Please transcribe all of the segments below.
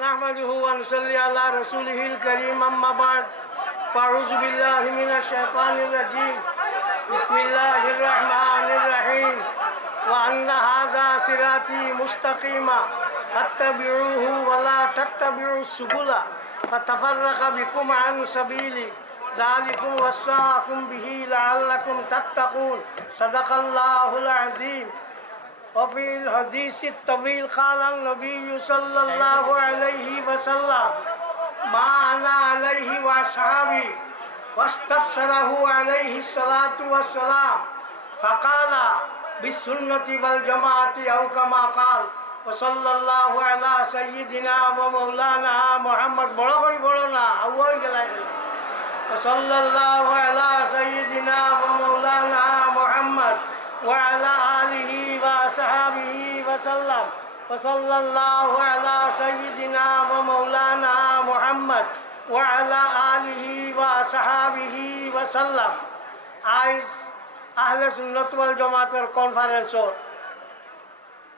نحمده ونصلي على رسوله الكريم أما بعد فأعوذ بالله من الشيطان الرجيم بسم الله الرحمن الرحيم وأن هذا صراطي مستقيما فاتبعوه ولا تتبعوا السبل فتفرق بكم عن سبيلي ذلكم وصاكم به لعلكم تتقون صدق الله العظيم. وفي الحديث الطويل قال النبي صلى الله عليه وسلم ما أنا عليه وأصحابي واستفسره عليه الصلاة والسلام فقال بالسنة والجماعة أو كما قال وصلى الله على سيدنا ومولانا محمد بڑھنا أول جلائے وصلى الله على سيدنا ومولانا محمد وعلى آله وصحبه وسلم وصلى الله على سيدنا ومولانا محمد وعلى آله وصحبه وسلم. আজ আহলে সুন্নাত ওয়াল জামাতের কনফারেন্সর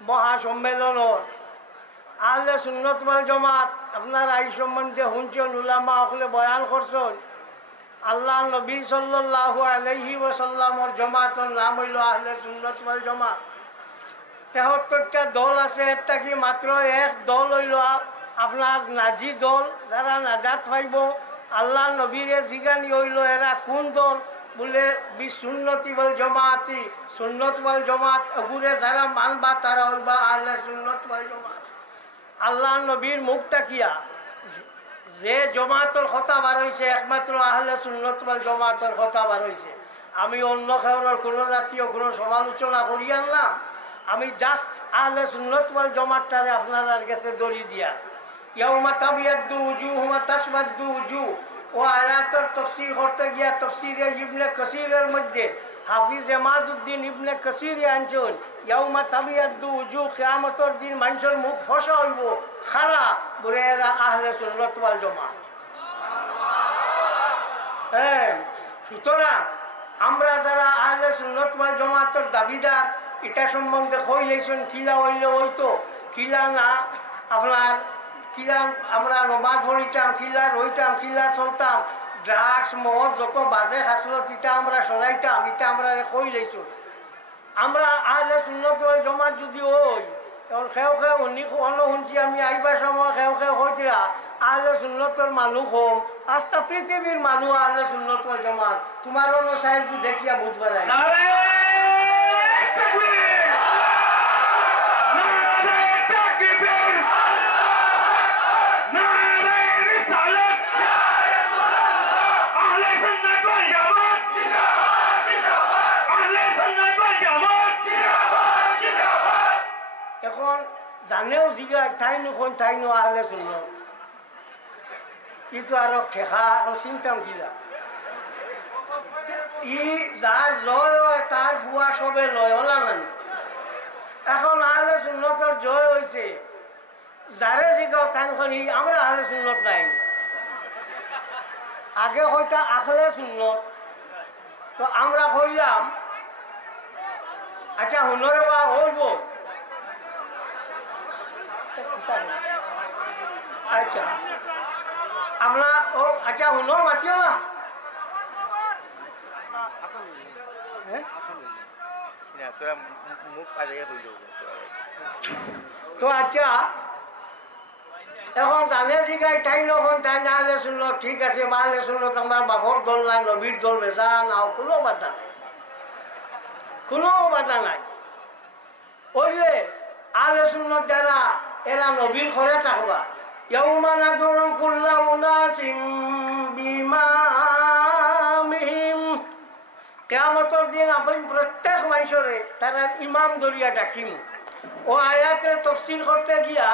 মহাসম্মেলনের আহলে সুন্নাত ওয়াল জামাত আপনার এই সম্বন্ধে শুনছেন, উলামা সকলে বয়ান করছেন। আল্লাহ নবী সাল্লাল্লাহু আলাইহি ওয়াসাল্লামর জামাতের নাম হইল আহলে সুন্নাত ওয়াল জামাত। 73টা দল আছে, এটা কি মাত্র এক দল হইল আপনার নাজি দল, যারা নাজাত পাইব। আল্লাহ নবীরে জিগানি হইল এরা কোন দল, বলে বিসুন্নতি ওয়াল জামাতি, সুন্নত ওয়াল জামাত এগুরে যারা মানবা তারা হইবা আহলে সুন্নত ওয়াল জামাত। আল্লাহ নবীর মুখ তাকিয়া যে জমাতের কথা বার হয়েছে একমাত্র আহলে সুন্নত ওয়াল জামাতের কথা বার হয়েছে। আমি অন্য খেউরের কোনো জাতীয় কোনো সমালোচনা করি আনলাম, আমি জাস্ট আহলে সুন্নত ওয়াল জামাতটারে আপনার কাছে দড়ি দিয়া ইয়াউমা তাবিয়াদ্দু উজুহু ওয়া তাসওয়াদ্দু উজুহ ও আয়াতের তফসির করতে গিয়া তফসিরে ইবনে কাসিরের মধ্যে হাফিজ এমাদউদ্দিন ইবনে কাসিরে আনছেন ইয়াউমা তাবিয়াদ্দু উজুহ, কিয়ামতের দিন মানুষের মুখ ফসা হইব খারা বলে এরা আহলে সুন্নাত ওয়াল জামাত। হ্যাঁ, সুতরাং আমরা যারা আহলে সুন্নাত ওয়াল জামাতের দাবিদার এটা সম্বন্ধে কই লেছেন কিলা হইলে হইতো, কিলা না আপনার কিলা আমরা নমাজ পড়িতাম, কিলা রইতাম, কিলা চলতাম, ড্রাগস মদ যত বাজে খাসল তিটা আমরা সরাইতাম, এটা আমরা কই লেছো। আমরা আহলে সুন্নাত ওয়াল জামাত যদি হই এখন খেও খেও শুনছি আমি আইবার সময় খেও খেও হইতরা আহলে সুন্নতর মানুষ হম, আস্তা পৃথিবীর মানুষ আহলে সুন্নাত ওয়াল জামাত। তোমারও সাহেবকে দেখিয়া বুঝবার এখন জানেও জিগায় তাই নুখন তাই নো আহলে সুন্নাত, ইতো আর ঠেকা চিন্তাম কিলা ই যার জয় হয় তার ভুয়া সবে লয় হলা মানে। এখন আহলে সুন্নতর জয় হয়েছে, যারে জিগাও তাইখন আমরা আহলে সুন্নত নাই। আগে হয়তো আহলে সুন্নত, তো আমরা হইলাম আচ্ছা হুনরে বা হইব। আচ্ছা আপনার ও আচ্ছা শুনো মাতিও না তো আচ্ছা এখন জানে শিখাই তাই নখন তাই না হলে শুনলো ঠিক আছে বা হলে শুনলো তোমার বাপর দল নাই নবীর দল বেচা না কোনো বাধা নাই, কোনো বাধা নাই। ওই যে আহলে সুন্নাত যারা এরা নবীর ঘরে থাকবা ইয়াউমা নাদুরু কুল্লা উনাসিম বিইমামিহিম, কিয়ামতের দিন আমি প্রত্যেক মানুষরে তারা ইমাম দরিয়া ডাকিম। ও আয়াতের তফসির করতে গিয়া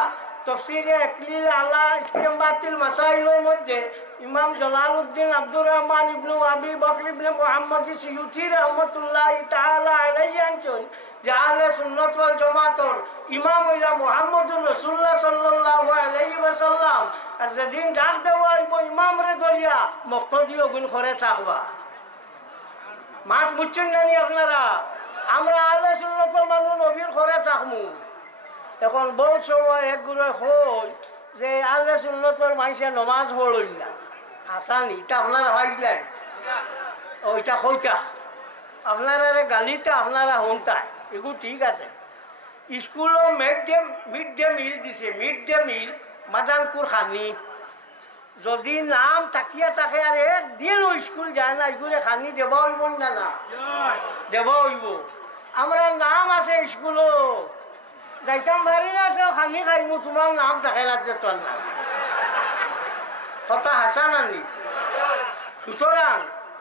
তফসিরে ইকলিল আলা ইসতিমবাতিল মাসাইলের মধ্যে ইমাম জালালউদ্দিন আব্দুর রহমান ইবনে আবি বকর ইবনে মুহাম্মদ সিয়ুতি রাহমাতুল্লাহি তাআলা আলাইহি আনছেন যে আহলে সুন্নাত ওয়াল জামাতের ইমাম হইলা মুহাম্মদুর রাসূলুল্লাহ সাল্লাল্লাহু আলাইহি ওয়াসাল্লাম। আর যেদিন ডাক দেওয়া হইব ইমামরে দরিয়া মুক্তদিও গুণ করে থাকবা। মাঠ বুঝছেন নানি আপনারা? আমরা আহলে সুন্নাতের মানুষ নবীর ঘরে থাকমু। এখন বহুত সময় এক গুরু হই যে আহলে সুন্নতর মানুষে নমাজ পড়ল না আসানি এটা আপনারা ভাইলেন ওইটা কইটা আপনারা গালিতে আপনারা হন্তায় এগুলো ঠিক আছে স্কুলও মিড ডে মিল দিছে মিড ডে মিল মাদানপুর খানি যদি নাম থাকিয়া থাকে আর একদিন স্কুল যায় না এগুলো খানি দেব হইব না না দেব হইব আমরা নাম আছে স্কুলও যাইতাম পারি না কেউ খানি খাইমু তোমার নাম থাকে না যে তোর নাম কথা হাসান আনি সুতরাং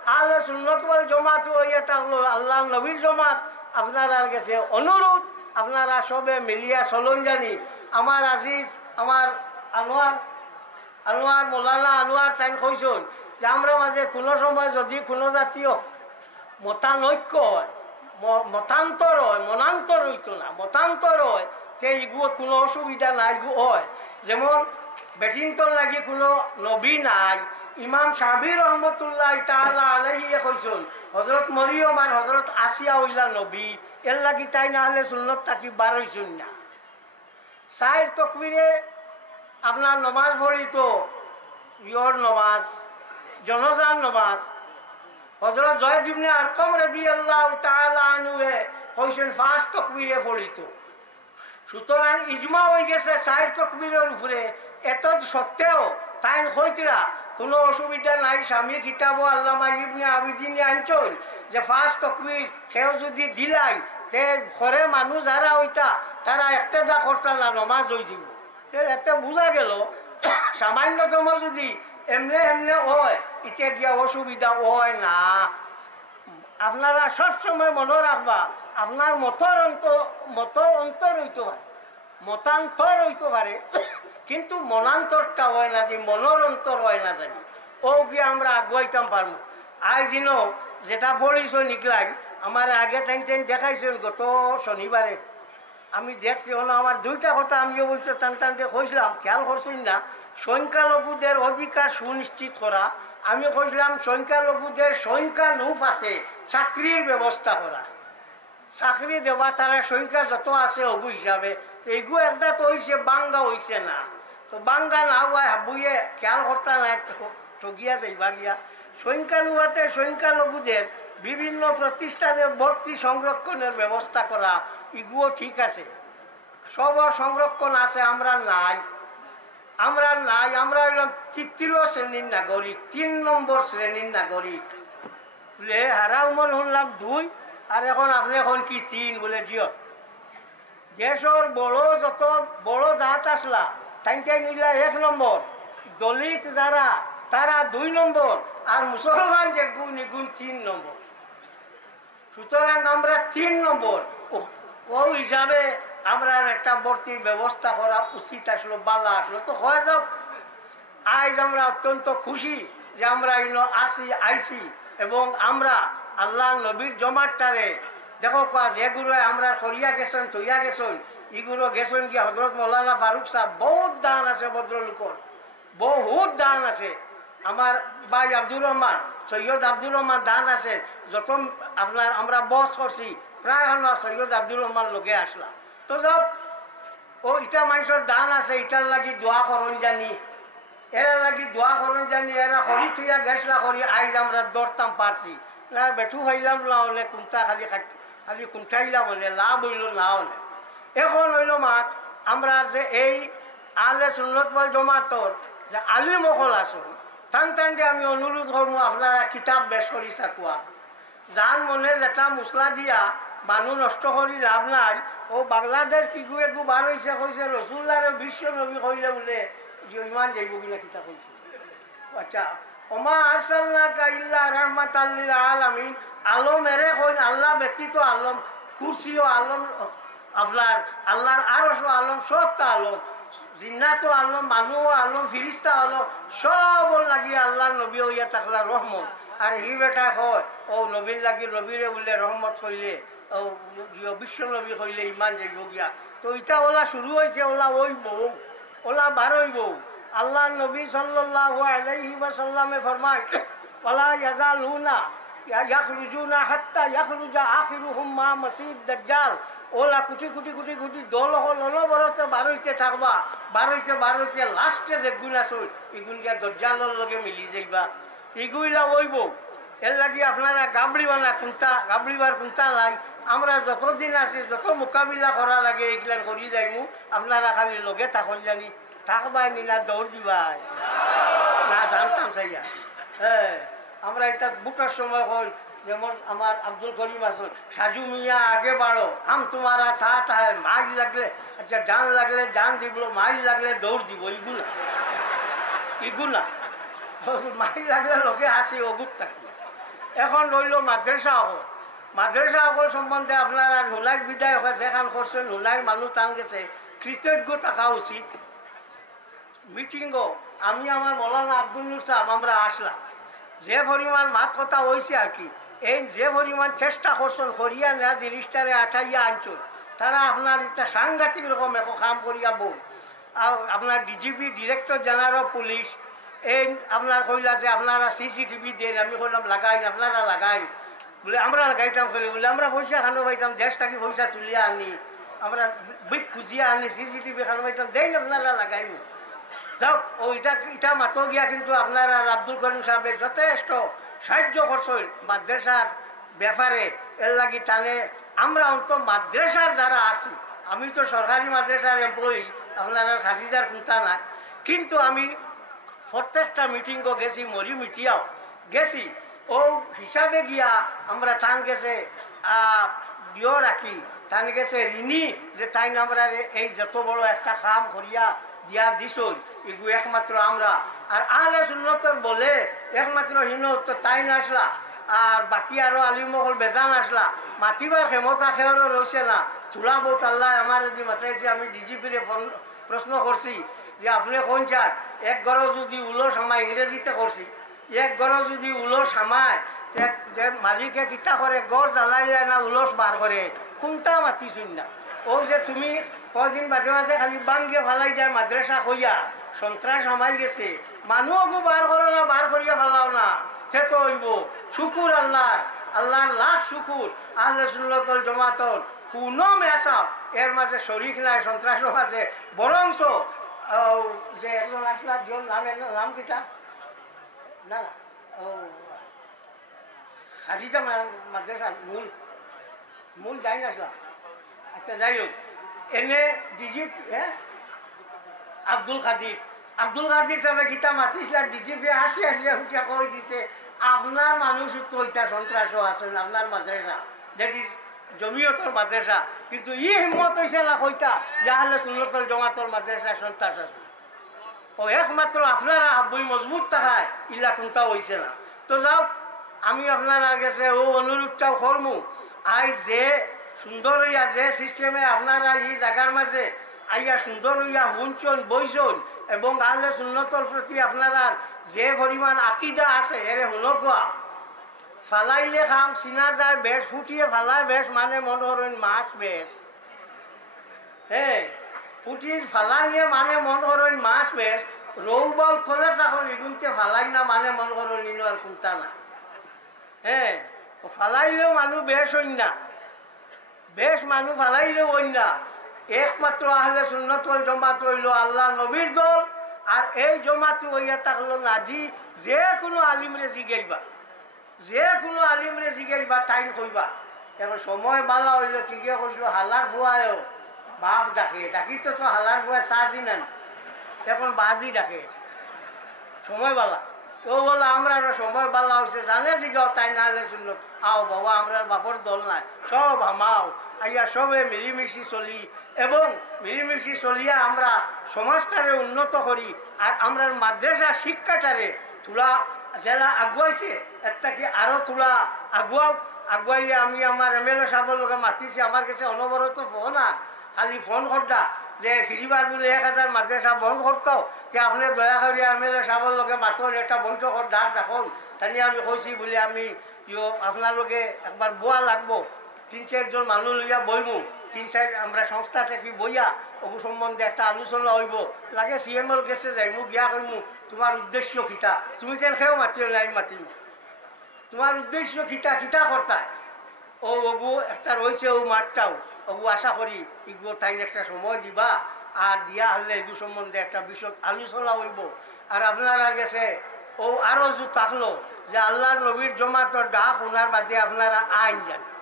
আহলে সুন্নাত ওয়াল জামাত হইয়া থাকলো আল্লাহ নবীর জামাত আপনার কাছে অনুরোধ আপনারা সবে মিলিয়া চলন জানি আমার আজিজ আমার আনোয়ার মৌলানা আনোয়ার তাই কইসন যে আমরা মাঝে কোনো সময় যদি কোনো জাতীয় মতানৈক্য হয় মতান্তর হয় মনান্তর হইতো না মতান্তর হয় যে এগুলো কোনো অসুবিধা নাই হয় যেমন ব্যাটিংটন লাগি কোনো নবী নাই ইমাম শাফি রহমতুল্লাহ তাআলা আলাইহি কইসন হযরত মরিয়ম আর হযরত আসিয়া হইলা নবী এর লাগি তাই না হলে সুন্নত থাকি বার হইছুন না সাইর তকবীরে আপনার নমাজ পড়িত ইয়র নমাজ জনজান নমাজ হযরত জয়েদ ইবনে আরকাম রাদিয়াল্লাহু তাআলা আনহুয়ে কইছেন ফার্স্ট তকবীরে পড়িত সুতরাং ইজমা হয়ে গেছে সাইর তকবীরের উপরে এত সত্ত্বেও তাই কইতরা কোনো অসুবিধা নাই স্বামী কিতাব আল্লামা ইবনে আবিদিন আনছল যে ফার্স্ট তকবীর কেউ যদি দিলাই তে ঘরে মানুষ যারা হইতা তারা একটেদা করতা না নমাজ হয়ে যাব এতে বোঝা গেল সামান্যতম যদি এমনে এমনে হয় এটা গিয়া অসুবিধা হয় না আপনারা সবসময় মনে রাখবা আপনার মতর অন্তর হইতে পারে মতান্তর হইতে পারে কিন্তু মনান্তরটা হয় না যে মনের অন্তর হয় না জানি ও গিয়ে আমরা আগুয়াইতাম পারবো আজ যেটা পড়িস নিকলাই আমার আগে টাইম দেখাইছেন গত শনিবারে আমি দেখছি হলো আমার দুইটা কথা আমি অবশ্য টানটানকে কইছিলাম খেয়াল করছেন না সংখ্যালঘুদের অধিকার সুনিশ্চিত করা আমি কইছিলাম সংখ্যালঘুদের সংখ্যানুপাতে চাকরির ব্যবস্থা করা চাকরি দেওয়া তারা সংখ্যা যত আছে অগু হিসাবে এইগু একটা তো হয়েছে বাঙ্গা হয়েছে না তো বাঙ্গা না হওয়ায় বইয়ে খেয়াল করতে না ঠগিয়া যাইবা গিয়া সংখ্যানুপাতে সংখ্যালঘুদের বিভিন্ন প্রতিষ্ঠানে ভর্তি সংরক্ষণের ব্যবস্থা করা এগুলো ঠিক আছে সব সংরক্ষণ আছে আমরা নাই আমরা হইলাম ৩য় শ্রেণীর নাগরিক ৩ নম্বর শ্রেণীর নাগরিক বলে হারা উমল শুনলাম ২ আর এখন আপনি এখন কি ৩ বলে জিও দেশের যত বড় জাত আসলা তাই নিলা ১ নম্বর দলিত যারা তারা ২ নম্বর আর মুসলমান যে গুণ ৩ নম্বর সুতরাং আমরা ৩ নম্বর ও হিসাবে আমরা একটা ভর্তির ব্যবস্থা করা উচিত আসলো বালা আসলো তো হয়ে যাও আজ আমরা অত্যন্ত খুশি যে আমরা আইসি এবং আমরা আল্লাহ নবীর জমাটারে দেখো যেগুলো আমরা করিয়া গেছেন থইয়া গেছেন এগুলো গেছেন কি হজরত মৌলানা ফারুক সাহেব বহুত দান আছে ভদ্রলোকর বহুত দান আছে আমার ভাই আব্দুর রহমান সৈয়দ আব্দুর রহমান দান আছে যত আপনার আমরা বস করছি প্রায় সৈয়দ আব্দুর রহমান লগে আসলা তো যাও ও ইটা মানুষের দান আছে ইটার লাগি দোয়া করন জানি এরা লাগি দোয়া করন জানি এরা হরি থইয়া গেছলা করি আইজ আমরা দৌড়তাম পারছি না বেঠু হইলাম না হলে কুমতা খালি কুমটাইলাম হলে লাভ হইল না হলে এখন হইল মাত আমরা যে এই আহলে সুন্নাত ওয়াল জামাতর যে আলিম মহল আছো টানটানকে আমি অনুরোধ করবো আপনারা কিতাব বেশ করি চাকুয়া যার মনে যেটা মশলা দিয়া মানুষ নষ্ট করি লাভ নাই ও বাংলাদেশ কিছু একটু বার হয়েছে কইছে রসুল্লাহ বিশ্ব নবী কইলে বলে ইমান যাইব কিনা কিতা কইছে আচ্ছা ওমা আরসালনাকা ইল্লা রাহমাতাল লিল আলামিন আলম এরে কইন আল্লাহ ব্যতীত আলম কুরসিও আলম আপনার আল্লাহর আরশও আলম সবটা আলম জিন্নাতো আলম মানুষ আলম ফিরিস্তা আলম সব লাগিয়ে আল্লাহর নবী হইয়া থাকলা রহমত আর হি বেটা হয় ও নবীর লাগি নবীরে বলে রহমত কইলে ও বিশ্ব নবী কইলে ইমান যাইব গিয়া তো ইটা ওলা শুরু হয়েছে ওলা ওইব ওলা বার হইব আল্লাহ নবী সাল্লাল্লাহু আলাইহি ওয়াসাল্লামে ফরমায় ওয়ালা ইয়াজালুনা ইয়াখরুজুনা হাত্তা ইয়াখরুজা আখিরুহুম মা মাসিদ দাজ্জাল ওলা কুটি কুটি কুটি কুটি দল হল অনবরতে বারোইতে থাকবা বারোইতে লাস্টে যে গুণ আছে এগুনকে দরজালর লগে মিলি যাইবা এগুলা ওইব এর লাগি আপনারা গাবড়িবার কুন্তা নাই আমরা যতদিন আছি যত মোকাবিলা করা লাগে এগুলা করি যাইমু আপনারা খালি লগে থাকল জানি থাকবাই নি না দৌড় দিবাই না জানতাম চাইয়া হ্যাঁ আমরা এটা বুটার সময় হল যেমন আমার আব্দুল করিম আসল সাজু মিয়া আগে বাড়ো हम तुम्हारा साथ है মাইল লাগলে আচ্ছা জান লাগলে জান দিব মাইল লাগলে দৌড় দিব ইগুলা মাইল লাগলে লোকে আসি অগুত থাকি এখন রইল মাদ্রাসা সকল সম্বন্ধে আপনারা হুলাইর বিদায় যেখান করছেন হুলাইর মানুষ টান গেছে কৃতজ্ঞ থাকা উচিত মিটিংও আমি আমার মৌলানা আব্দুল নূর সাহেব আমরা আসলাম যে পরিমাণ মাত কথা হয়েছে আর কি এই যে পরিমাণ চেষ্টা করছেন করিয়া না জিনিসটারে আঠাইয়া আনছেন তারা আপনার এটা সাংঘাতিক রকম এক কাম করিয়া বল আপনার DGP director general of police এই আপনার কইলা যে আপনারা সিসিটিভি দেন আমি কইলাম লাগাই আপনারা লাগাই বলে আমরা লাগাইতাম করি বলে আমরা পয়সা খানো পাইতাম দেশ থাকি পয়সা তুলিয়া আনি আমরা বিক খুঁজিয়া আনি সিসিটিভি খানো পাইতাম দেন আপনারা লাগাইব যাও ও ইটা মাতো গিয়া কিন্তু আপনারা আব্দুল করিম সাহেবের যথেষ্ট সাহায্য করছেন মাদ্রাসার ব্যাপারে এর লাগি টানে আমরা অন্ত মাদ্রাসার যারা আছি আমি তো সরকারি মাদ্রাসার এমপ্লয়ি আপনারা খাজিজার কুন্তা নাই কিন্তু আমি প্রত্যেকটা মিটিংও গেছি মরি মিটিয়াও গেছি ও হিসাবে গিয়া আমরা টান গেছে দিও রাখি টান গেছে ঋণী যে তাই আমরা এই যত বড় একটা কাম করিয়া দিয়া দিস এগু একমাত্র আমরা আর আহলে সুন্নতর বলে একমাত্র হিনত তাই না আসলা আর বাকি আরো আলিমকল বেজান আসলা মাতিবার ক্ষমতা খেয়ারও রয়েছে না চুলা বোট আল্লাহ আমার যদি মাতাইছে আমি ডিজিপিরে প্রশ্ন করছি যে আপনি কোন চান এক গড় যদি উলো সামায় ইংরেজিতে করছি এক গড় যদি উলস সামায় মালিকে কিতা করে গড় জ্বালাইলে না উলস বার করে কোনটা মাতিছুন না ও যে তুমি কদিন বাদে বাদে খালি বাঙ্গে ফালাই যায় মাদ্রাসা কইয়া সন্ত্রাস হামাই গেছে মানুষও বার করো না বার করিয়া ফালাও না সে তো হইব শুকুর আল্লাহর লাখ শুকুর আহলে সুন্নাতুল জামাতর কোনো মেসাব এর মাঝে শরিক নাই সন্ত্রাসের মাঝে বরংস যে একজন আসলার জন নাম কিতা না না ও খাদিজা মাদ্রাসা মূল যাই না আসলাম আচ্ছা যাই হোক এনে ডিজিপি হ্যাঁ আব্দুল কাদির সাহেব গীতা মাতিছিলাম ডিজিপি আসিয়া উঠিয়া কই দিছে আপনার মানুষ তো ওইটা সন্ত্রাসও আছেন আপনার মাদ্রাসা দ্যাট ইজ জমিয়তর মাদ্রাসা কিন্তু ই হিম্মত হয়েছে না কইতা যে আহলে সুন্নাতুল জামাতের মাদ্রাসা সন্ত্রাস আছে ও একমাত্র আপনারা বই মজবুত থাকায় ইলা কোনটা হয়েছে না তো যাও আমি আপনারা গেছে ও অনুরূপটাও করমু আই যে সুন্দর হইয়া যে সিস্টেমে আপনারা এই জায়গার মাঝে আইয়া সুন্দর হইয়া হুনছন বইছন এবং আহলে সুন্নতর প্রতি আপনারা যে পরিমাণ আকিদা আছে এর হুনকুয়া ফালাইলে খাম চিনা যায় বেশ ফুটিয়ে ফালায় বেশ মানে মনে করেন মাছ বেশ হ্যাঁ ফুটির ফালাইলে মানে মনে করেন মাছ বেশ রৌবাল থলে তখন এগুনতে ফালাই না মানে মনে করেন নিন আর কোনটা না হ্যাঁ ফালাইলেও মানুষ বেশ হইন না বেশ মানুষ ফালাইলেও হইন না একমাত্র আহলে সুন্নাত ওয়াল জামাত হইল আল্লাহ নবীর দল আর এই জমাত হইয়া থাকলো নাজি যে কোনো আলিমরে জিগাইবা টাইম কইবা এখন সময় বালা হইল কি গিয়ে কইল হালার ভুয়ায়ও বাপ ডাকি তো হালার ভুয়া সাজি নেন এখন বাজি ডাকে সময় বালা ও বলা আমরা সময় বালা হয়েছে জানে জিগাও তাই না হলে শুনলো আও বাবা আমরা বাপর দল নাই সব হামাও আইয়া সবে মিলিমিশি চলি এবং মিলিমিশি চলিয়া আমরা সমাজটারে উন্নত করি আর আমরা মাদ্রাসা শিক্ষাটারে তুলা যারা আগুয়াইছে একটা কি আরো তুলা আগুয়াইলে আমি আমার এমএলএ সাহেবের লোকে মাতিছি আমার কাছে অনবরত ফোন আর খালি ফোন করতা যে ফিরিবার বলে 1000 মাদ্রাসা বন্ধ করতো যে আপনি দয়া করে এমএলএ সাহেবের লোকে মাত্র একটা বৈঠকর ডাক রাখুন তাই আমি কইছি বলে আমি আপনার লোকে একবার বোয়া লাগবো 3-4 জন মানুষ লইয়া বইমু 3-4 আমরা সংস্থা থেকে বইয়া ওগু সম্বন্ধে একটা আলোচনা হইব লাগে সিএমএল গেছে যাইমু গিয়া করমু তোমার উদ্দেশ্য কিতা তুমি তেন খেয়েও মাতিও নাই মাতিম তোমার উদ্দেশ্য কিতা কর্তা ও ওগু একটা রয়েছে ও মাঠটাও ওগু আশা করি এগুলো তাই একটা সময় দিবা আর দিয়া হলে এগুলো সম্বন্ধে একটা বিষয় আলোচনা হইব। আর আপনারা গেছে ও আরও যে থাকলো যে আল্লাহর নবীর জমাতর ডাক ওনার বাদে আপনারা আইন জানেন,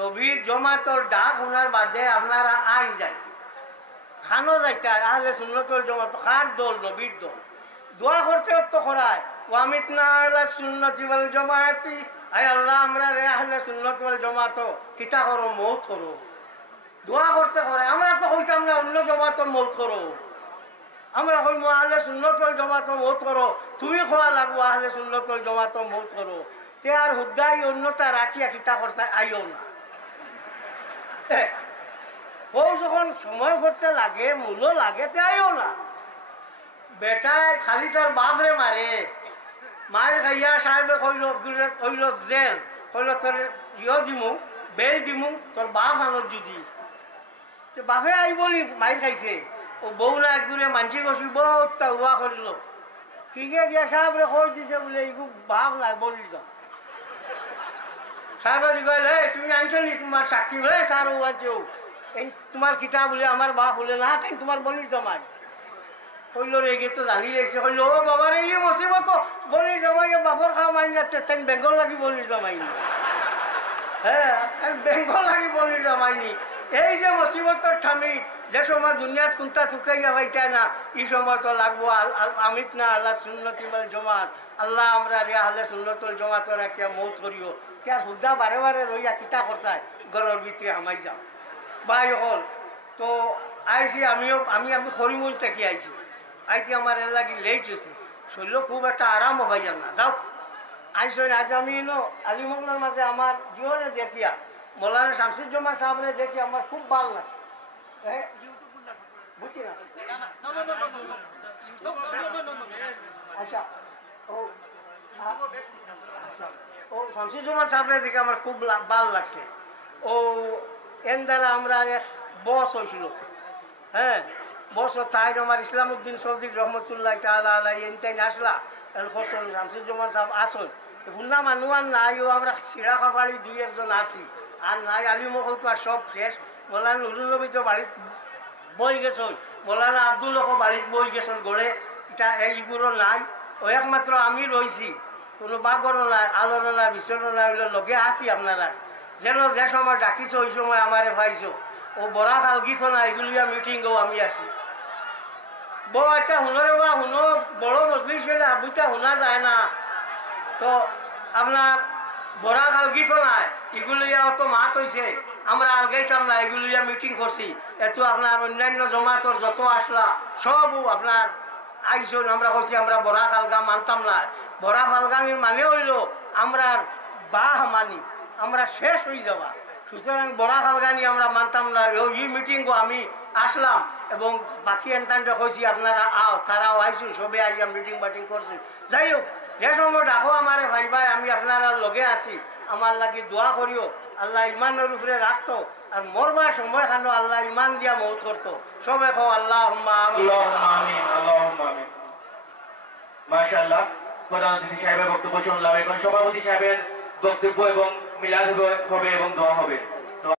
নবীর জমাতর ডাক ওনার বাদে আপনারা আইন জানেন। খানো যাইতে আহলে সুন্নতুল জমাত কার দল? নবীর দল। দোয়া করতে তো করায় ওয়ামিতনা আলা সুন্নতি ওয়াল জামাআতি, আয় আল্লাহ আমরা রে আহলে সুন্নত ওয়াল জামাত কিতা করো মৌত করো, দোয়া করতে করে। আমরা তো কইতাম না অন্য জমাত মৌত করো, আমরা কইম আহলে সুন্নত ওয়াল জামাত মৌত করো, তুমি খোয়া লাগবো আহলে সুন্নত ওয়াল জামাত মৌত করো। তে আর হুদ্দাই অন্যতা রাখিয়া কিতা করতে আইও না। ও যখন সময় করতে লাগে মূল্য লাগে তে আইও না। বেটায় খালি তোর বাপরে মারে, মার খাইয়া সাহেবে কইল জেল, কইল তোর দিমু বেল দিমু তোর বাপ আনত যদি বাপে আইব নি মাই খাইছে। ও বউ না একগুড়ে মানসি গছি বহুত উয়া করিল, কি গিয়া সাহেবরে খোঁজ দিছে বলে এইগু বাপ নাই বলি তো সাহেবে কইল তুমি আনছো নি তোমার সাক্ষী হয়ে সার ও আছে এই তোমার কিতাব বলে আমার বাপ বলে না তাই তোমার বলি জমাই কইল রে গে তো জানি লেগছে। কইল ও বাবার এই মুসিবত বলি জমাই বাপর খাওয়া মানি যাচ্ছে তাই বেঙ্গল লাগি বলি জমাইনি। হ্যাঁ বেঙ্গল লাগি বলি জমাইনি। এই যে মুসিবতর ঠামি যে সময় দুনিয়াত কোনটা থুকাইয়া পাইতায় না এই সময় তো লাগবো আমিত না আল্লাহ সুন্নতি ওয়াল জামাত। আল্লাহ আমরা রে আহলে সুন্নতুল জামাতর একটা মৌত করিও। তার হুদ্দা বারে বারে রইয়া কিতা করতায় ঘরের ভিতরে হামাই যাও ভাই হল। তো আইছি আমি খরিমুল থেকে আইছি, আইতে আমার এর লাগি লেট হয়েছে, শরীর খুব একটা আরামও পাইয়ার না। যাও আইসো আজ আমি আলিমগলার মাঝে আমার জীবনে দেখিয়া মৌলানা শামসুজ্জামান সাহেবরে দেখি আমার খুব ভালো লাগছে। বুঝছি না আচ্ছা ও শামসুজ্জামান সাহেবরে দেখে আমার খুব ভালো লাগছে। ও এন দ্বারা আমরা এক বস হয়েছিল, হ্যাঁ বস তাই আমার ইসলাম উদ্দিন সৌদিক রহমতুল্লাহ তাআলা আলাইহি এনটাই আসলা খোসল শামসুজ্জামান সাহেব আসল ফুন্না মানুষ আর নাই। ও আমরা চিরা খাবাড়ি দুই একজন আসি আর নাই আলিমকল তো আর সব শেষ। মৌলানা নুরুল নবী তো বাড়িত বই গেছল, মৌলানা আব্দুল্লাহও বাড়িত বই গেছল গড়ে, এটা এইগুলো নাই। ও একমাত্র আমি রয়েছি, কোনো বাগরও নাই আলোরও নাই বিচরও নাই, লগে আসি আপনারা যেন যে সময় ডাকিছ ওই সময় আমারে পাইছো। ও বড়া খাল গীত না এগুলিয়া মিটিংও আমি আসি। বড় আচ্ছা হুনরে বা হুনো বড় মজলিস হলে আবুটা শোনা যায় না। তো আপনার বড়া খাল গীত নাই এগুলিয়া তো মাত হয়েছে, আমরা আলগাইতাম না, এগুলিয়া মিটিং করছি। এতো আপনার অন্যান্য জমাতর যত আসলা সব আপনার আইসন, আমরা করছি আমরা বড়া খালগা মানতাম না। বড়া খালগামির মানে হইল আমরা বাহ মানি, আমরা শেষ হয়ে যাওয়া। সুতরাং বড়া খালগানি আমরা মানতাম না। এই মিটিংও আমি আসলাম এবং বাকি এনটানটা কইছি আপনারা আও, তারাও আইসুন, সবে আইয়া মিটিং বাটিং করছি। যাই হোক যে সময় ডাকো আমারে ভাই ভাই আমি আপনারা লগে আছি, আমার লাগি দোয়া করিও আল্লাহ ইমানের উপরে রাখতো আর মরবার সময় খানো আল্লাহ ইমান দিয়া মৌত করতো। সবে কো আল্লাহুম্মা আমিন। মাশাআল্লাহ প্রধান অতিথি সাহেবের বক্তব্য শুনলাম। এখন সভাপতি সাহেবের বক্তব্য এবং মিলাদ হবে এবং দোয়া হবে।